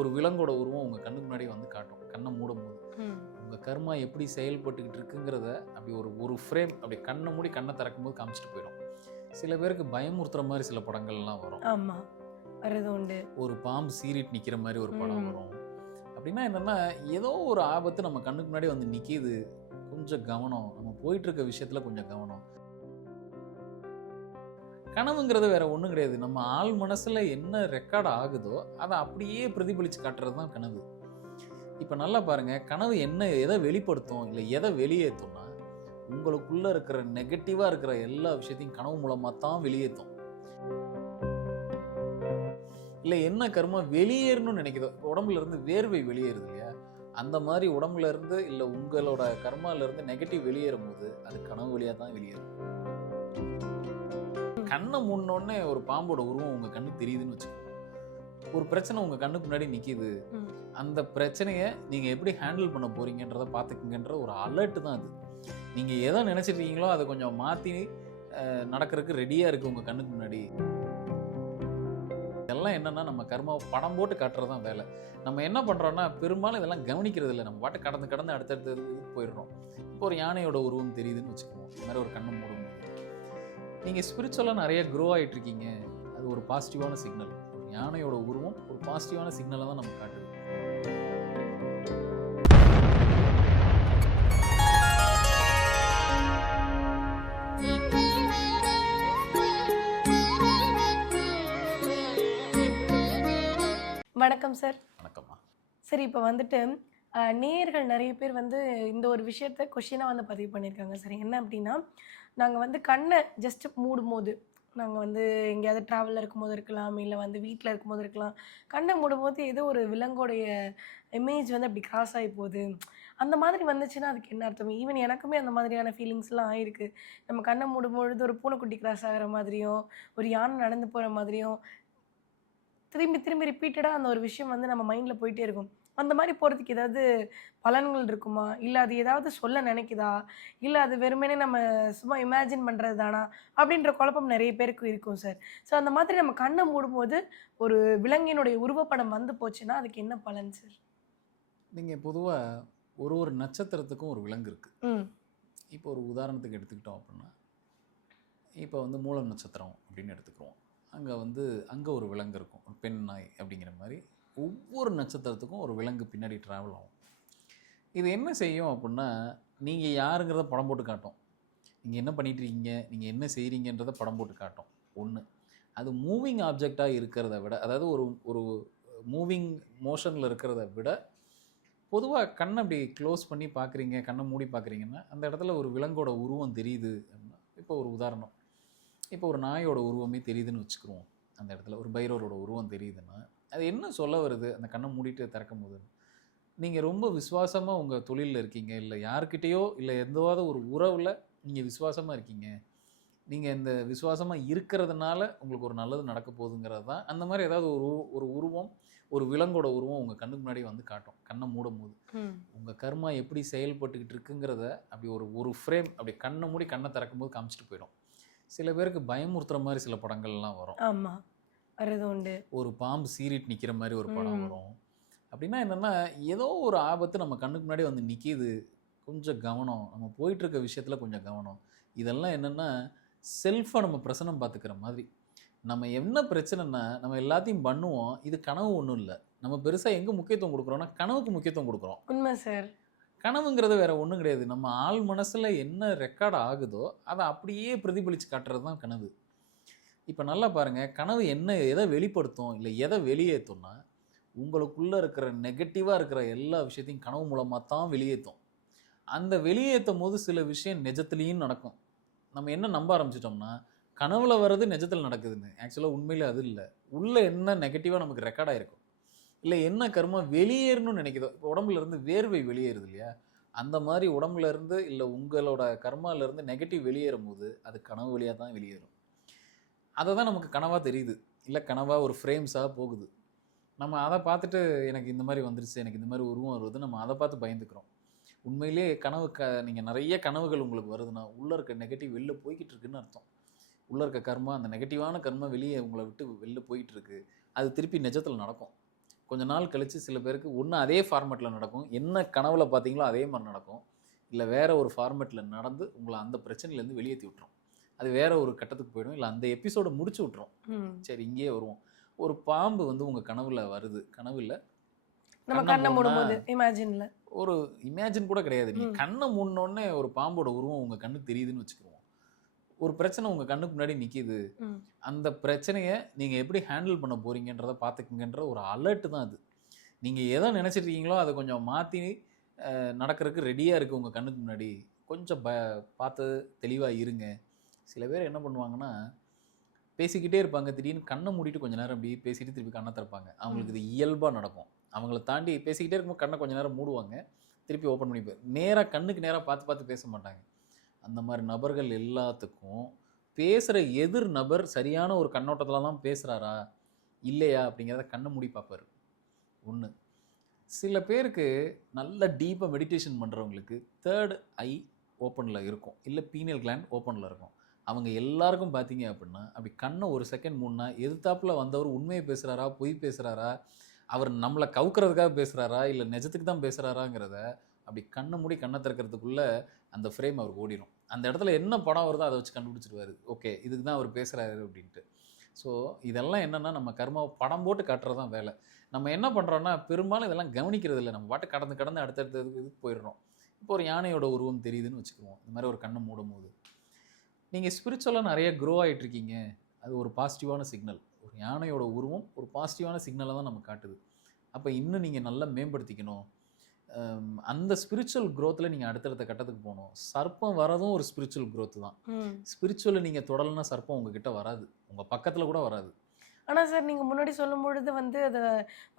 ஒரு விலங்கோட உருவம் உங்கள் கண்ணுக்கு முன்னாடி வந்து காட்டும். கண்ணை மூடும் போது உங்கள் கர்மா எப்படி செயல்பட்டுக்கிட்டு இருக்குங்கிறத அப்படி ஒரு ஒரு ஃப்ரேம் அப்படி கண்ணை மூடி கண்ணை திறக்கும் போது காமிச்சிட்டு போயிடும். சில பேருக்கு பயமுறுத்துற மாதிரி சில படங்கள்லாம் வரும். ஆமா. வரது உண்டு? ஒரு பாம்பு சீறிட்டு நிற்கிற மாதிரி ஒரு படம். வரும். அப்படின்னா என்னன்னா ஏதோ ஒரு ஆபத்து நம்ம கண்ணுக்கு முன்னாடி வந்து நிற்கிது கொஞ்சம் கவனம். நம்ம போயிட்டு இருக்க விஷயத்துல கொஞ்சம் கவனம். கனவுங்கிறது வேற ஒன்றும் கிடையாது. நம்ம ஆள் மனசில் என்ன ரெக்கார்ட் ஆகுதோ அதை அப்படியே பிரதிபலித்து காட்டுறது தான் கனவு. இப்போ நல்லா பாருங்கள் கனவு என்ன எதை வெளிப்படுத்தும் இல்லை எதை வெளியேற்றும்னா உங்களுக்குள்ளே இருக்கிற நெகட்டிவாக இருக்கிற எல்லா விஷயத்தையும் கனவு மூலமாக தான் வெளியேற்றும் இல்லை என்ன கர்மா வெளியேறணும்னு நினைக்குதோ இப்ப உடம்புல இருந்து வேர்வை வெளியேறுது இல்லையா? அந்த மாதிரி உடம்புல இருந்து இல்லை உங்களோட கர்மால இருந்து நெகட்டிவ் வெளியேறும் போது அது கனவு வழியாக தான் வெளியேறும். கண்ணை மூடினோடனே ஒரு பாம்போட உருவம் உங்க கண்ணுக்கு தெரியுதுன்னு வச்சுக்கோங்க. ஒரு பிரச்சனை உங்க கண்ணுக்கு முன்னாடி நிக்குது. ம். அந்த பிரச்சனையை நீங்க எப்படி ஹேண்டில் பண்ண போறீங்கன்றத பாத்துக்குங்கன்ற ஒரு அலர்ட் தான் அது. நீங்க எதை நினைச்சிட்டு இருக்கீங்களோ அதை கொஞ்சம் மாத்தி அஹ், நடக்கறதுக்கு ரெடியா இருக்கு உங்க கண்ணுக்கு முன்னாடி. இதெல்லாம் என்னன்னா நம்ம கர்மா படம் போட்டு காட்டுறது தான் வேலை. நம்ம என்ன பண்றோம்னா பெரும்பாலும் இதெல்லாம் கவனிக்கிறது இல்லை. நம்ம பாட்டு கடந்து கடந்து அடுத்தடுத்த போயிடுறோம். இப்போ ஒரு யானையோட உருவம் தெரியுதுன்னு வச்சுக்குவோம் இந்த மாதிரி ஒரு கண்ணு மூடும் நீங்கள் ஸ்பிரிச்சுவலாக நிறைய க்ரோ ஆகிட்டு இருக்கீங்க அது ஒரு பாசிட்டிவான சிக்னல் ஒரு யானையோட உருவம் ஒரு பாசிட்டிவான சிக்னலை தான் நம்ம காட்டுது. வணக்கம் சார் வணக்கம்மா. சரி இப்போ வந்துட்டு நேயர்கள் நிறைய பேர் வந்து இந்த ஒரு விஷயத்த கொஷினாக வந்து பதிவு பண்ணியிருக்காங்க சரி என்ன அப்படின்னா நாங்கள் வந்து கண்ணை ஜஸ்ட் மூடும் போது நாங்கள் வந்து எங்கேயாவது ட்ராவலில் இருக்கும்போது இருக்கலாம் இல்லை வந்து வீட்டில் இருக்கும்போது இருக்கலாம் கண்ணை மூடும்போது ஏதோ ஒரு விலங்கோடைய இமேஜ் வந்து அப்படி கிராஸ் ஆகி போகுது. அந்த மாதிரி வந்துச்சுன்னா அதுக்கு என்ன அர்த்தம்? ஈவன் எனக்குமே அந்த மாதிரியான ஃபீலிங்ஸ்லாம் ஆயிருக்கு. நம்ம கண்ணை மூடும்பொழுது ஒரு பூனைக்குட்டி கிராஸ் ஆகிற மாதிரியும் ஒரு யானை நடந்து போகிற மாதிரியும் திரும்பி திரும்பி ரிப்பீட்டடாக அந்த ஒரு விஷயம் வந்து நம்ம மைண்டில் போயிட்டே இருக்கும். அந்த மாதிரி போகிறதுக்கு ஏதாவது பலன்கள் இருக்குமா? இல்லை அது ஏதாவது சொல்ல நினைக்குதா? இல்லை அது வெறுமனே நம்ம சும்மா இமேஜின் பண்ணுறது தானா? அப்படின்ற குழப்பம் நிறைய பேருக்கு இருக்கும் சார் ஸோ அந்த மாதிரி நம்ம கண்ணை மூடும்போது ஒரு விலங்கினுடைய உருவப்படம் வந்து போச்சுன்னா அதுக்கு என்ன பலன் சார் நீங்கள் பொதுவாக ஒரு ஒரு நட்சத்திரத்துக்கும் ஒரு விலங்கு இருக்குது ம். இப்போ ஒரு உதாரணத்துக்கு எடுத்துக்கிட்டோம் அப்படின்னா இப்போ வந்து மூலம் நட்சத்திரம் அப்படின்னு எடுத்துக்கிறோம். அங்கே வந்து அங்கே ஒரு விலங்கு இருக்கும். ஒரு பெண் நாய் அப்படிங்கிற மாதிரி. ஒவ்வொரு நட்சத்திரத்துக்கும் ஒரு விலங்கு பின்னாடி ட்ராவல் ஆகும். இது என்ன செய்யும் அப்படின்னா நீங்கள் யாருங்கிறத படம் போட்டு காட்டும். நீங்கள் என்ன பண்ணிகிட்ருக்கீங்க நீங்கள் என்ன செய்கிறீங்கன்றத படம் போட்டு காட்டும். ஒன்று அது மூவிங் ஆப்ஜெக்டாக இருக்கிறத விட அதாவது ஒரு ஒரு மூவிங் மோஷனில் இருக்கிறத விட பொதுவாக கண்ணை அப்படி க்ளோஸ் பண்ணி பார்க்குறீங்க கண்ணை மூடி பார்க்குறீங்கன்னா அந்த இடத்துல ஒரு விலங்கோட உருவம் தெரியுது அப்படின்னா இப்போ ஒரு உதாரணம். இப்போ ஒரு நாயோட உருவமே தெரியுதுன்னு வச்சுக்கிறோம் அந்த இடத்துல ஒரு பைரவரோட உருவம் தெரியுதுன்னா அது என்ன சொல்ல வருது? அந்த கண்ணை மூடிட்டு திறக்கும் போது. நீங்கள் ரொம்ப விசுவாசமாக உங்கள் தொழிலில் இருக்கீங்க. இல்லை யார்கிட்டயோ இல்லை எந்தவாவது ஒரு உறவில் நீங்கள் விசுவாசமாக இருக்கீங்க. நீங்கள் இந்த விசுவாசமாக இருக்கிறதுனால உங்களுக்கு ஒரு நல்லது நடக்க போகுதுங்கிறது தான். அந்த மாதிரி ஏதாவது ஒரு ஒரு உருவம் ஒரு விலங்கோட உருவம் உங்கள் கண்ணுக்கு முன்னாடி வந்து காட்டும். கண்ணை மூடும் போது உங்கள் கர்மா எப்படி செயல்பட்டுக்கிட்டு இருக்குங்கிறத அப்படி ஒரு ஒரு ஃப்ரேம் அப்படி கண்ணை மூடி கண்ணை திறக்கும் போது காமிச்சிட்டு போயிடும். சில பேருக்கு பயமுறுத்துற மாதிரி சில படங்கள்லாம் வரும். ஆமாம் வரது உண்டு. ஒரு பாம்பு சீறிட்டு நிற்கிற மாதிரி ஒரு படம். வரும். அப்படின்னா என்னென்னா ஏதோ ஒரு ஆபத்து நம்ம கண்ணுக்கு முன்னாடி வந்து நிற்கிது கொஞ்சம் கவனம். நம்ம போயிட்டு இருக்க விஷயத்தில் கொஞ்சம் கவனம். இதெல்லாம் என்னென்னா செல்ஃபாக நம்ம பிரசனம் பார்த்துக்கிற மாதிரி. நம்ம என்ன பிரச்சனைனா நம்ம எல்லாத்தையும் பண்ணுவோம். இது கனவு ஒன்றும் இல்லை. நம்ம பெருசாக எங்கே முக்கியத்துவம் கொடுக்குறோம்னா கனவுக்கு முக்கியத்துவம் கொடுக்குறோம். உண்மை சார் கனவுங்கிறது வேற ஒன்றும் கிடையாது. நம்ம ஆள் மனசில் என்ன ரெக்கார்ட் ஆகுதோ அதை அப்படியே பிரதிபலித்து காட்டுறது தான் கனவு. இப்போ நல்லா பாருங்கள் கனவு என்ன எதை வெளிப்படுத்தும் இல்லை எதை வெளியேற்றும்னா உங்களுக்குள்ளே இருக்கிற நெகட்டிவாக இருக்கிற எல்லா விஷயத்தையும் கனவு மூலமாக தான் வெளியேற்றும் அந்த வெளியேற்றும் போது சில விஷயம் நிஜத்துலேயும் நடக்கும். நம்ம என்ன நம்ப ஆரம்பிச்சிட்டோம்னா கனவுல வர்றது நிஜத்தில் நடக்குதுன்னு. ஆக்சுவலாக உண்மையில் அது இல்லை. உள்ளே என்ன நெகட்டிவாக நமக்கு ரெக்கார்ட் ஆயிருக்கும். இல்லை என்ன கர்மா வெளியேறணும்னு நினைக்குதோ? இப்போ உடம்புல இருந்து வேர்வை வெளியேறுது இல்லையா? அந்த மாதிரி உடம்புல இருந்து இல்லை உங்களோட கர்மாலருந்து நெகட்டிவ் வெளியேறும் போது அது கனவு வழியாக தான் வெளியேறும். அதை தான் நமக்கு கனவாக தெரியுது. இல்லை கனவாக ஒரு ஃப்ரேம்ஸாக போகுது. நம்ம அதை பார்த்துட்டு எனக்கு இந்த மாதிரி வந்துருச்சு எனக்கு இந்த மாதிரி உருவம் வருது நம்ம அதை பார்த்து பயந்துக்கிறோம். உண்மையிலேயே கனவு க நீங்கள் நிறைய கனவுகள் உங்களுக்கு வருதுன்னா உள்ளே இருக்க நெகட்டிவ் வெளில போய்கிட்டு இருக்குன்னு அர்த்தம். உள்ளே இருக்க கர்மா அந்த நெகட்டிவான கர்மா வெளியே உங்களை விட்டு வெளில போயிட்டு இருக்கு. அது திருப்பி நிஜத்தில் நடக்கும். கொஞ்ச நாள் கழித்து சில பேருக்கு ஒன்று அதே ஃபார்மேட்டில் நடக்கும். என்ன கனவுல பார்த்தீங்களோ அதே மாதிரி நடக்கும். இல்லை வேற ஒரு ஃபார்மேட்டில் நடந்து உங்களை அந்த பிரச்சனையிலேருந்து வெளியேற்றி விட்டுரும். அது வேற ஒரு கட்டத்துக்கு போயிடும். இல்லை அந்த எபிசோட முடிச்சு விட்டுரும். ம். சரி இங்கேயே வருவோம். ஒரு பாம்பு வந்து உங்கள் கனவுல வருது. கனவுல நம்ம கண்ணை கண்ணை மூடும்போது இமேஜின்ல ஒரு இமேஜின் கூட கிடையாது. நீ. கண்ணை மூடினோடனே ஒரு பாம்போட உருவம் உங்கள் கண்ணுக்கு தெரியுதுன்னு வச்சுக்குவோம் ஒரு பிரச்சனை உங்கள் கண்ணுக்கு முன்னாடி நிற்கிது. அந்த பிரச்சனையை நீங்கள் எப்படி ஹேண்டில் பண்ண போறீங்கன்றத பார்த்துக்குங்கன்ற ஒரு அலர்ட் தான் அது. நீங்கள் எதை நினைச்சிட்டு இருக்கீங்களோ அதை கொஞ்சம் மாற்றி நடக்கிறதுக்கு ரெடியாக இருக்குது உங்கள் கண்ணுக்கு முன்னாடி. கொஞ்சம் ப பார்த்து தெளிவாக இருங்க. சில பேர் என்ன பண்ணுவாங்கன்னா பேசிக்கிட்டே இருப்பாங்க. திடீர்னு கண்ணை மூடிட்டு கொஞ்ச நேரம் அப்படி பேசிட்டு திருப்பி கண்ணை திறப்பாங்க. அவங்களுக்கு இது இயல்பாக நடக்கும். அவங்கள தாண்டி பேசிக்கிட்டே இருக்கும்போது கண்ணை கொஞ்ச நேரம் மூடுவாங்க. திருப்பி ஓப்பன் பண்ணி நேராக கண்ணுக்கு நேராக பார்த்து பார்த்து பேச மாட்டாங்க. அந்த மாதிரி நபர்கள் எல்லாத்துக்கும் பேசுகிற எதிர் நபர் சரியான ஒரு கண்ணோட்டத்தில் தான் பேசுகிறாரா இல்லையா? அப்படிங்கிறத கண்ணை மூடி பார்ப்பார். ஒன்று சில பேருக்கு நல்ல டீப்பாக மெடிடேஷன் பண்ணுறவங்களுக்கு தேர்ட் ஐ ஓப்பனில் இருக்கும். இல்லை பீனியல் கிளாண்ட் ஓப்பனில் இருக்கும். அவங்க எல்லாருக்கும் பார்த்தீங்க அப்படின்னா அப்படி கண்ணை ஒரு செகண்ட் மூணுனா எதிர்த்தாப்பில் வந்தவர் உண்மையை பேசுகிறாரா பொய் பேசுகிறாரா அவர் நம்மளை கவுக்கிறதுக்காக பேசுகிறாரா இல்லை நிஜத்துக்கு தான் பேசுகிறாராங்கிறத அப்படி கண்ணை மூடி கண்ணை திறக்கிறதுக்குள்ளே அந்த ஃப்ரேம் அவருக்கு ஓடிடும் அந்த இடத்துல என்ன படம் வருதோ அதை வச்சு கண்டுபிடிச்சிருவாரு. ஓகே இதுக்கு தான் அவர் பேசுகிறாரு அப்படின்ட்டு. ஸோ இதெல்லாம் என்னென்னா நம்ம கர்மாவை படம் போட்டு காட்டுறது தான் வேலை. நம்ம என்ன பண்ணுறோன்னா பெரும்பாலும் இதெல்லாம் கவனிக்கிறது இல்லை. நம்ம பாட்டு கடந்து கடந்து அடுத்தடுத்த இதுக்கு போயிடுறோம். இப்போ ஒரு யானையோட உருவம் தெரியுதுன்னு வச்சுக்குவோம். இந்த மாதிரி ஒரு கண்ணை மூடும் போது. நீங்கள் ஸ்பிரிச்சுவலாக நிறைய க்ரோ ஆகிட்டுருக்கீங்க அது ஒரு பாசிட்டிவான சிக்னல் ஒரு யானையோட உருவம் ஒரு பாசிட்டிவான சிக்னலை தான் நம்ம காட்டுது. அப்போ இன்னும் நீங்கள் நல்லா மேம்படுத்திக்கணும். அந்த ஸ்பிரிச்சுவல் க்ரோத்தில் நீங்கள் அடுத்தடுத்த கட்டத்துக்கு போகணும். சர்ப்பம் வரதும் ஒரு ஸ்பிரிச்சுவல் growth தான். ஸ்பிரிச்சுவலை நீங்கள் தொடலைன்னா சர்ப்பம் உங்ககிட்ட வராது. உங்கள் பக்கத்தில் கூட வராது. ஆனா சார் நீங்க முன்னாடி சொல்லும் பொழுது வந்து அது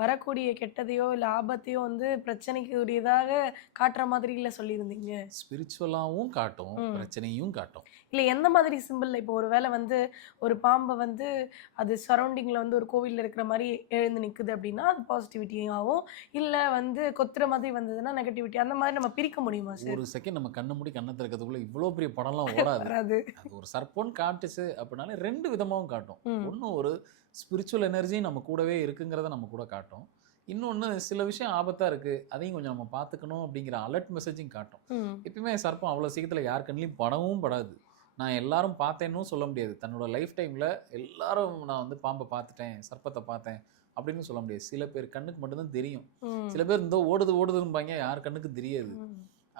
வரக்கூடிய கெட்டதையோ இல்ல ஆபத்தையோ வந்து பிரச்சனைக்கு உரியதாக காட்டுற மாதிரி இல்ல சொல்லியிருந்தீங்க. ஸ்பிரிச்சுவலாகவும் காட்டும். பிரச்சனையும் காட்டும். இல்ல எந்த மாதிரி சிம்பிள் இப்போ ஒரு வேளை வந்து ஒரு பாம்பை வந்து அது சரௌண்டிங்ல வந்து ஒரு கோவில்ல இருக்கிற மாதிரி எழுந்து நிக்குது அப்படின்னா அது பாசிட்டிவிட்டியாகவும் இல்ல வந்து கொத்துற மாதிரி வந்ததுன்னா நெகட்டிவிட்டி அந்த மாதிரி நம்ம பிரிக்க முடியுமா சார் ஒரு செகண்ட் நம்ம கண்ணை மூடி கண்ணை திறக்கிறதுக்குள்ள இவ்வளோ பெரிய படம்லாம் ஓடாது. வராது. அது ஒரு சர்ப்போன்னு காட்டுச்சு அப்படின்னாலே ரெண்டு விதமாகவும் காட்டும். ம். ஒன்று ஒரு ஸ்பிரிச்சுவல் எனர்ஜி நம்ம கூடவே இருக்குங்கிறத நம்ம கூட காட்டும். இன்னொன்று சில விஷயம் ஆபத்தாக இருக்குது அதையும் கொஞ்சம் நம்ம பார்த்துக்கணும் அப்படிங்கிற அலர்ட் மெசேஜையும் காட்டும். எப்பயுமே சர்ப்பம் அவ்வளோ சீக்கிரத்தில் யார் கண்ணிலையும் படவும் படாது. நான் எல்லாரும் பார்த்தேன்னும் சொல்ல முடியாது. தன்னோட லைஃப் டைமில் எல்லாரும் நான் வந்து பாம்பை பார்த்துட்டேன் சர்ப்பத்தை பார்த்தேன் அப்படின்னு சொல்ல முடியாது. சில பேர் கண்ணுக்கு மட்டும்தான் தெரியும். சில பேர் இந்த ஓடுது ஓடுதுன்பாங்க யார் கண்ணுக்கு தெரியாது.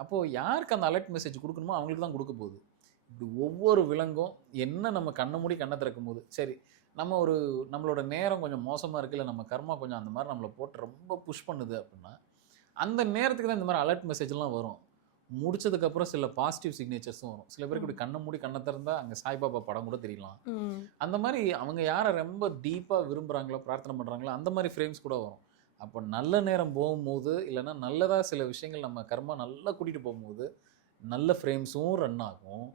அப்போது யாருக்கு அந்த அலர்ட் மெசேஜ் கொடுக்கணுமோ அவங்களுக்கு தான் கொடுக்க போகுது. இப்படி ஒவ்வொரு விலங்கும் என்ன நம்ம கண்ணை மூடி கண்ணை திறக்கும் போது சரி நம்ம ஒரு நம்மளோட நேரம் கொஞ்சம் மோசமாக இருக்குல்ல நம்ம கர்மா கொஞ்சம் அந்த மாதிரி நம்மளை போட்டு ரொம்ப புஷ் பண்ணுது அப்படின்னா அந்த நேரத்துக்கு தான் இந்த மாதிரி அலர்ட் மெசேஜ்லாம் வரும். முடிச்சதுக்கப்புறம் சில பாசிட்டிவ் சிக்னேச்சர்ஸும் வரும் சில பேருக்கு இப்படி கண்ணை மூடி கண்ணை திறந்தா அங்கே சாய்பாபா படம் கூட தெரியலாம். அந்த மாதிரி அவங்க யாரை ரொம்ப டீப்பாக விரும்புகிறாங்களோ பிரார்த்தனை பண்ணுறாங்களோ அந்த மாதிரி ஃப்ரேம்ஸ் கூட வரும் அப்போ நல்ல நேரம் போகும்போது இல்லைன்னா நல்லதாக சில விஷயங்கள் நம்ம கர்மா நல்லா கூட்டிகிட்டு போகும்போது நல்ல ஃப்ரேம்ஸும் ரன் ஆகும்.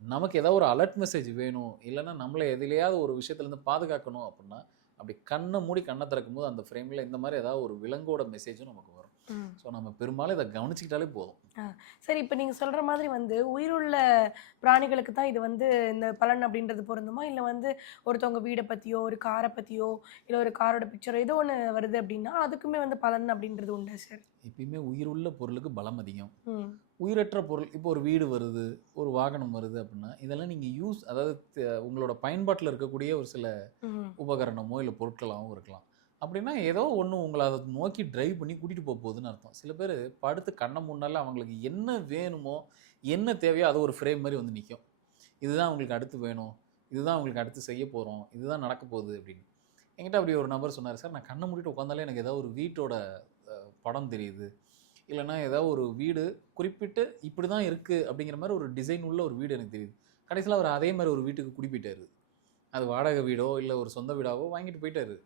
நமக்கு ஏதாவது ஒரு அலர்ட் மெசேஜ் வேணும் இல்லைன்னா நம்மளை எதுலையாவது ஒரு விஷயத்துலேருந்து பாதுகாக்கணும் அப்படின்னா அப்படி கண்ணை மூடி கண்ணை திறக்கும் போது அந்த ஃப்ரேமில் இந்த மாதிரி ஏதாவது ஒரு விலங்கோட மெசேஜும் நமக்கு வரும். ஸோ நம்ம பெரும்பாலும் இதை கவனிச்சிக்கிட்டாலே போதும். சரி இப்போ நீங்கள் சொல்கிற மாதிரி வந்து உயிருள்ள பிராணிகளுக்கு தான் இது வந்து இந்த பலன் அப்படின்றது பொருந்துமா? இல்லை வந்து ஒருத்தவங்க வீடை பற்றியோ ஒரு காரை பற்றியோ இல்லை ஒரு காரோட பிக்சரோ ஏதோ ஒன்று வருது அப்படின்னா அதுக்குமே வந்து பலன் அப்படின்றது உண்டா சார் எப்பயுமே உயிருள்ள பொருளுக்கு பலம் அதிகம். உயிரற்ற பொருள் இப்போ ஒரு வீடு வருது ஒரு வாகனம் வருது அப்படின்னா இதெல்லாம் நீங்கள் யூஸ் அதாவது உங்களோட பயன்பாட்டில் இருக்கக்கூடிய ஒரு சில உபகரணமோ இல்லை பொருட்களாகவும் இருக்கலாம். அப்படின்னா ஏதோ ஒன்று உங்களை அதை நோக்கி ட்ரைவ் பண்ணி கூட்டிகிட்டு போக போகுதுன்னு அர்த்தம். சில பேர் படுத்து கண்ணை முன்னால் அவங்களுக்கு என்ன வேணுமோ என்ன தேவையோ அது ஒரு ஃப்ரேம் மாதிரி வந்து நிற்கும் இதுதான் அவங்களுக்கு அடுத்து வேணும். இதுதான் அவங்களுக்கு அடுத்து செய்ய போகிறோம் இதுதான் நடக்க போகுது அப்படின்னு. என்கிட்ட அப்படி ஒரு நபர் சொன்னார் சார் நான் கண்ணை மூடிட்டு உட்காந்தாலே எனக்கு ஏதாவது ஒரு வீட்டோட படம் தெரியுது. இல்லைன்னா ஏதாவது ஒரு வீடு குறிப்பிட்டு இப்படி தான் இருக்குது அப்படிங்கிற மாதிரி ஒரு டிசைன் உள்ள ஒரு வீடு எனக்கு தெரியுது. கடைசியில் அவர் அதே மாதிரி ஒரு வீட்டுக்கு குடி அது வாடகை வீடோ இல்லை ஒரு சொந்த வீடாவோ வாங்கிட்டு போயிட்டாரு.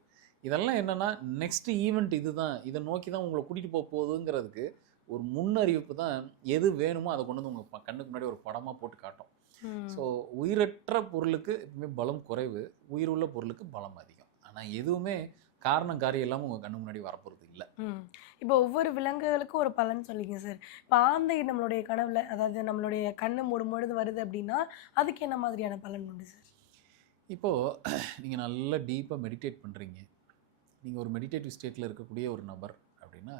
இதெல்லாம் என்னன்னா நெக்ஸ்ட் ஈவெண்ட் இதுதான். இதை நோக்கி தான் உங்களை கூட்டிகிட்டு போக போகுதுங்கிறதுக்கு ஒரு முன்னறிவிப்பு தான் எது வேணுமோ அதை கொண்டு வந்து உங்கள் கண்ணுக்கு முன்னாடி ஒரு படமாக போட்டு காட்டும். ஸோ உயிரற்ற பொருளுக்கு எப்பவுமே பலம் குறைவு உயிர் உள்ள பொருளுக்கு பலம் அதிகம். ஆனால் எதுவுமே காரணம் காரியம் இல்லாமல் உங்கள் கண்ணு முன்னாடி வரப்போகிறது இல்லை. இப்போ ஒவ்வொரு விலங்குகளுக்கும் ஒரு பலன் சொல்லிங்க சார். இப்போ ஆந்தை நம்மளுடைய கனவுல அதாவது நம்மளுடைய கண்ணு மூடும் பொழுது வருது அப்படின்னா அதுக்கு என்ன மாதிரியான பலன் உண்டு சார்? இப்போது நீங்கள் நல்லா டீப்பாக மெடிடேட் பண்ணுறீங்க நீங்கள் ஒரு மெடிடேட்டிவ் ஸ்டேட்டில் இருக்கக்கூடிய ஒரு நபர் அப்படின்னா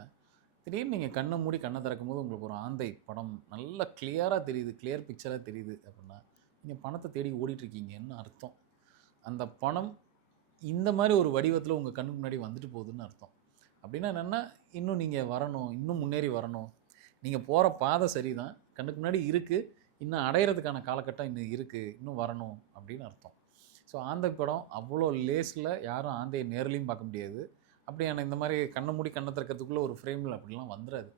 திடீர்னு நீங்கள் கண்ணை மூடி கண்ணை திறக்கும் போது உங்களுக்கு ஒரு ஆந்தை படம் நல்லா கிளியராக தெரியுது கிளியர் பிக்சராக தெரியுது அப்படின்னா நீங்கள் பணத்தை தேடி ஓடிட்டுருக்கீங்கன்னு அர்த்தம். அந்த பணம் இந்த மாதிரி ஒரு வடிவத்தில் உங்கள் கண்ணுக்கு முன்னாடி வந்துட்டு போகுதுன்னு அர்த்தம். அப்படின்னா என்னென்னா இன்னும் நீங்கள் வரணும் இன்னும் முன்னேறி வரணும். நீங்கள் போகிற பாதை சரி தான் கண்ணுக்கு முன்னாடி இருக்குது இன்னும் அடையிறதுக்கான காலகட்டம் இன்னும் இருக்குது இன்னும் வரணும் அப்படின்னு அர்த்தம். ஸோ ஆந்தை படம் அவ்வளோ லேஸில் யாரும் ஆந்தையை நேர்லையும் பார்க்க முடியாது. அப்படியான இந்த மாதிரி கண்ணை மூடி கண்ணை திறக்கிறதுக்குள்ளே ஒரு ஃப்ரேமில் அப்படிலாம் வந்துடாது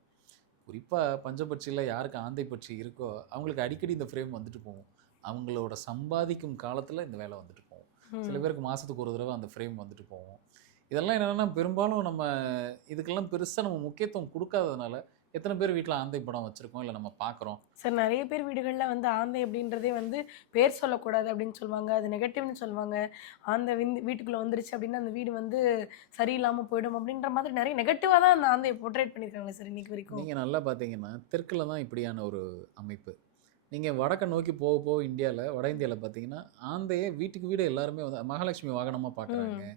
குறிப்பாக பஞ்சபட்சியில் யாருக்கு ஆந்தை பட்சி இருக்கோ அவங்களுக்கு அடிக்கடி இந்த ஃப்ரேம் வந்துட்டு போகும். அவங்களோட சம்பாதிக்கும் காலத்தில் இந்த வேலை வந்துட்டு போகும். சில பேருக்கு மாதத்துக்கு ஒரு தடவை அந்த ஃப்ரேம் வந்துட்டு போகும். இதெல்லாம் என்னென்னா பெரும்பாலும் நம்ம இதுக்கெல்லாம் பெருசாக நம்ம முக்கியத்துவம் கொடுக்காததுனால எத்தனை பேர் வீட்டில் ஆந்தை படம் வச்சுருக்கோம்? இல்லை நம்ம பார்க்குறோம் சார் நிறைய பேர் வீடுகளில் வந்து ஆந்தை அப்படின்றதே வந்து பேர் சொல்லக்கூடாது அப்படின்னு சொல்லுவாங்க. அது நெகட்டிவ்னு சொல்லுவாங்க. ஆந்தை விந்து வீட்டுக்குள்ளே வந்துருச்சு அப்படின்னா அந்த வீடு வந்து சரியில்லாமல் போயிடும் அப்படின்ற மாதிரி நிறைய நெகட்டிவாக தான் அந்த ஆந்தையை போர்ட்ரேட் பண்ணியிருக்காங்க சார் இன்னைக்கு வரைக்கும். நீங்கள் நல்லா பார்த்தீங்கன்னா தெற்கில் தான் இப்படியான ஒரு அமைப்பு. நீங்கள் வடக்க நோக்கி போக போக இந்தியாவில் வட இந்தியாவில் பார்த்தீங்கன்னா ஆந்தையை வீட்டுக்கு வீடு எல்லாருமே வந்து மகாலட்சுமி வாகனமாக பார்க்குறாங்க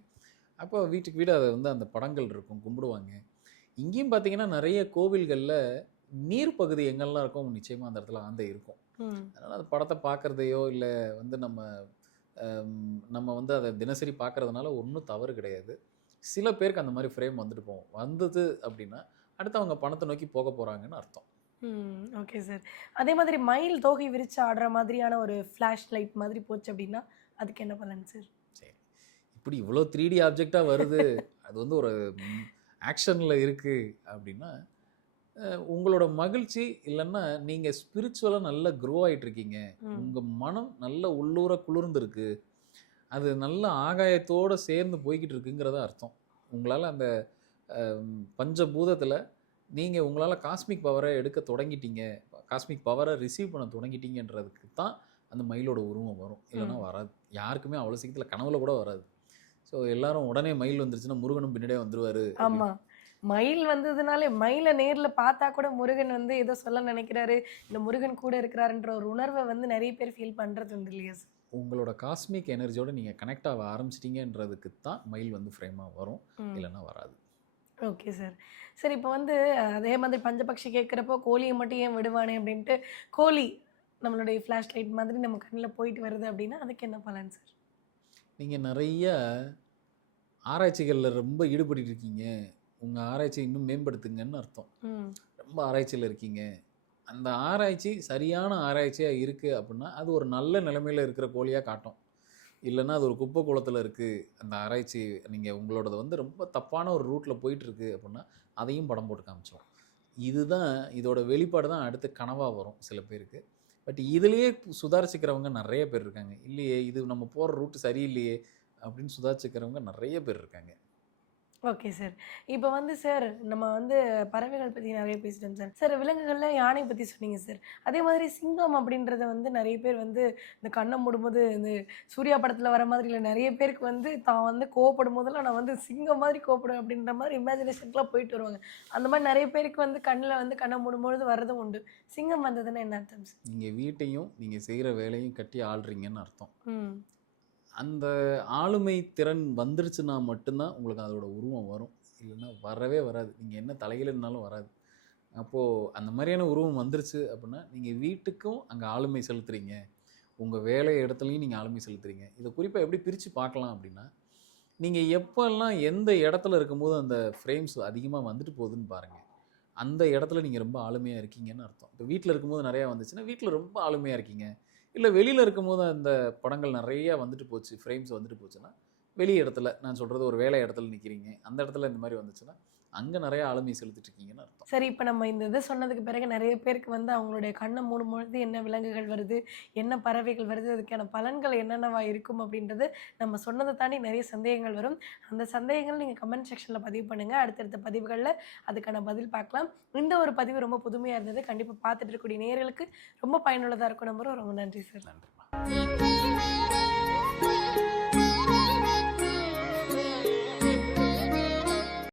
அப்போ வீட்டுக்கு வீடு அதை வந்து அந்த படங்கள் இருக்கும் கும்பிடுவாங்க. இங்கேயும் பார்த்தீங்கன்னா நிறைய கோவில்களில் நீர் பகுதி எங்கெல்லாம் இருக்கும் நிச்சயமாக அந்த இடத்துல ஆந்தை இருக்கும். அதனால் அந்த படத்தை பார்க்குறதையோ இல்லை வந்து நம்ம நம்ம வந்து அதை தினசரி பார்க்கறதுனால ஒன்றும் தவறு கிடையாது. சில பேருக்கு அந்த மாதிரி ஃப்ரேம் வந்துட்டு போகும். வந்தது அப்படின்னா அடுத்து அவங்க பணத்தை நோக்கி போக போகிறாங்கன்னு அர்த்தம். ம். ஓகே சார் அதே மாதிரி மயில் தோகை விரிச்சு ஆடுற மாதிரியான ஒரு ஃப்ளாஷ் லைட் மாதிரி போச்சு அப்படின்னா அதுக்கு என்ன பலன் சார் சரி. இப்படி இவ்வளோ த்ரீ டி ஆப்ஜெக்டாக வருது. அது வந்து ஒரு ஆக்ஷனில் இருக்குது அப்படின்னா உங்களோட மகிழ்ச்சி இல்லைன்னா நீங்கள் ஸ்பிரிச்சுவலாக நல்லா க்ரோ ம். உங்கள் மனம் நல்ல உள்ளூர குளிர்ந்துருக்கு. அது நல்ல ஆகாயத்தோடு சேர்ந்து போய்கிட்டு இருக்குங்கிறத அர்த்தம். உங்களால் அந்த பஞ்சபூதத்தில் நீங்கள் உங்களால் காஸ்மிக் பவரை எடுக்க தொடங்கிட்டீங்க. காஸ்மிக் பவரை ரிசீவ் பண்ண தொடங்கிட்டீங்கன்றதுக்கு தான் அந்த மயிலோட உருவம் வரும். இல்லைன்னா. வராது. யாருக்குமே அவ்வளோ சீக்கிரத்தில் கனவுல கூட வராது. ஸோ எல்லாரும் உடனே மயில் வந்துருச்சுன்னா முருகனும் பின்னாடியே வந்துருவாரு ஆமா. மயில் வந்ததுனாலே மயிலை நேர்ல பார்த்தா கூட முருகன் வந்து ஏதோ சொல்ல நினைக்கிறாரு. இல்ல முருகன் கூட இருக்கிறாருன்ற ஒரு உணர்வை வந்து நிறைய பேர் ஃபீல் பண்றது உண்டு இல்லையா சார் உங்களோட காஸ்மிக் எனர்ஜியோட நீங்கள் கனெக்ட் ஆக ஆரம்பிச்சிட்டிங்கன்றதுக்கு தான் மயில் வந்து ஃப்ரேமாக வரும். இல்லைன்னா வராது. ஓகே சார் சார் இப்போ வந்து அதே மாதிரி பஞ்சபக்ஷி கேட்குறப்போ கோழியை மட்டும் ஏன் விடுவானே அப்படின்ட்டு கோழி நம்மளுடைய ஃப்ளாஷ் லைட் மாதிரி நம்ம கண்ணில் போயிட்டு வருது அப்படின்னா அதுக்கு என்ன பலன் சார் நீங்கள் நிறைய ஆராய்ச்சிகளில் ரொம்ப ஈடுபட்டு இருக்கீங்க. உங்கள் ஆராய்ச்சியை இன்னும் மேம்படுத்துங்கன்னு அர்த்தம். ரொம்ப ஆராய்ச்சியில் இருக்கீங்க. அந்த ஆராய்ச்சி சரியான ஆராய்ச்சியாக இருக்குது அப்படின்னா அது ஒரு நல்ல நிலைமையில் இருக்கிற கோழியாக காட்டும். இல்லைன்னா அது ஒரு குப்பை குளத்தில் இருக்குது அந்த ஆராய்ச்சி நீங்கள் உங்களோடது வந்து ரொம்ப தப்பான ஒரு ரூட்டில் போயிட்டுருக்கு அப்படின்னா அதையும் படம் போட்டு காமிச்சோம் இதுதான் இதோட வெளிப்பாடு தான் அடுத்து கனவாக வரும் சில பேருக்கு. பட் இதுலேயே சுதாரிச்சுக்கிறவங்க நிறைய பேர் இருக்காங்க. இல்லையே இது நம்ம போகிற ரூட் சரியில்லையே. அப்படின்னு சுதாரிச்சுக்கிறவங்க நிறைய பேர் இருக்காங்க. Okay sir. இப்போ வந்து சார் நம்ம வந்து பறவைகள் பற்றி நிறைய பேசிட்டோம் சார். சார் விலங்குகளில் யானை பற்றி சொன்னீங்க சார். அதே மாதிரி சிங்கம் அப்படின்றத வந்து நிறைய பேர் வந்து இந்த கண்ணை மூடும்போது இந்த சூர்யா படத்தில் வர மாதிரி இல்லை நிறைய பேருக்கு வந்து தான் வந்து கோவப்படும் போதெல்லாம் நான் வந்து சிங்கம் மாதிரி கோவப்படுவேன் அப்படின்ற மாதிரி இமேஜினேஷனுக்குலாம் போயிட்டு வருவாங்க. அந்த மாதிரி நிறைய பேருக்கு வந்து கண்ணில் வந்து கண்ணை மூடும்பொழுது வர்றதும் உண்டு. சிங்கம் வந்ததுன்னா என்ன அர்த்தம் சார்? நீங்கள் வீட்டையும் நீங்கள் செய்கிற வேலையும் கட்டி ஆள்றீங்கன்னு அர்த்தம். ம். அந்த ஆளுமை திறன் வந்துருச்சுன்னா மட்டும்தான் உங்களுக்கு அதோட உருவம் வரும். இல்லைன்னா வரவே வராது. நீங்கள் என்ன தலையிலனாலும் வராது. அப்போது அந்த மாதிரியான உருவம் வந்துருச்சு அப்படின்னா நீங்கள் வீட்டுக்கும் அங்கே ஆளுமை செலுத்துறீங்க. உங்கள் வேலை இடத்துலையும் நீங்கள் ஆளுமை செலுத்துறீங்க. இதை குறிப்பாக எப்படி பிரித்து பார்க்கலாம் அப்படின்னா நீங்கள் எப்போல்லாம் எந்த இடத்துல இருக்கும்போது அந்த ஃப்ரேம்ஸ் அதிகமாக வந்துட்டு போகுதுன்னு பாருங்கள் அந்த இடத்துல நீங்கள் ரொம்ப ஆளுமையாக இருக்கீங்கன்னு அர்த்தம். இப்போ வீட்டில் இருக்கும்போது நிறையா வந்துச்சுன்னா வீட்டில் ரொம்ப ஆளுமையாக இருக்கீங்க. இல்லை வெளியில் இருக்கும்போது அந்த படங்கள் நிறையா வந்துட்டு போச்சு ஃப்ரேம்ஸ் வந்துட்டு போச்சுன்னா வெளி இடத்துல நான் சொல்கிறது ஒரு வேலை இடத்துல நிற்கிறீங்க அந்த இடத்துல இந்த மாதிரி வந்துச்சுன்னா அங்கே நிறைய ஆளுமை செலுத்திட்டு இருக்கீங்கன்னு அர்த்தம். சரி இப்போ நம்ம இந்த இதை சொன்னதுக்கு பிறகு நிறைய பேருக்கு வந்து அவங்களுடைய கண்ணை மூடும் பொழுது என்ன விலங்குகள் வருது என்ன பறவைகள் வருது அதுக்கான பலன்கள் என்னென்னவா இருக்கும் அப்படின்றது நம்ம சொன்னதை தாண்டி நிறைய சந்தேகங்கள் வரும். அந்த சந்தேகங்கள் நீங்கள் கமெண்ட் செக்ஷனில் பதிவு பண்ணுங்கள் அடுத்தடுத்த பதிவுகளில் அதுக்கான பதில் பார்க்கலாம். இந்த ஒரு பதிவு ரொம்ப புதுமையாக இருந்தது. கண்டிப்பாக பார்த்துட்டு இருக்கக்கூடிய நேயர்களுக்கு ரொம்ப பயனுள்ளதாக இருக்கும். நம்புறோம். ரொம்ப நன்றி சார். நன்றிம்மா.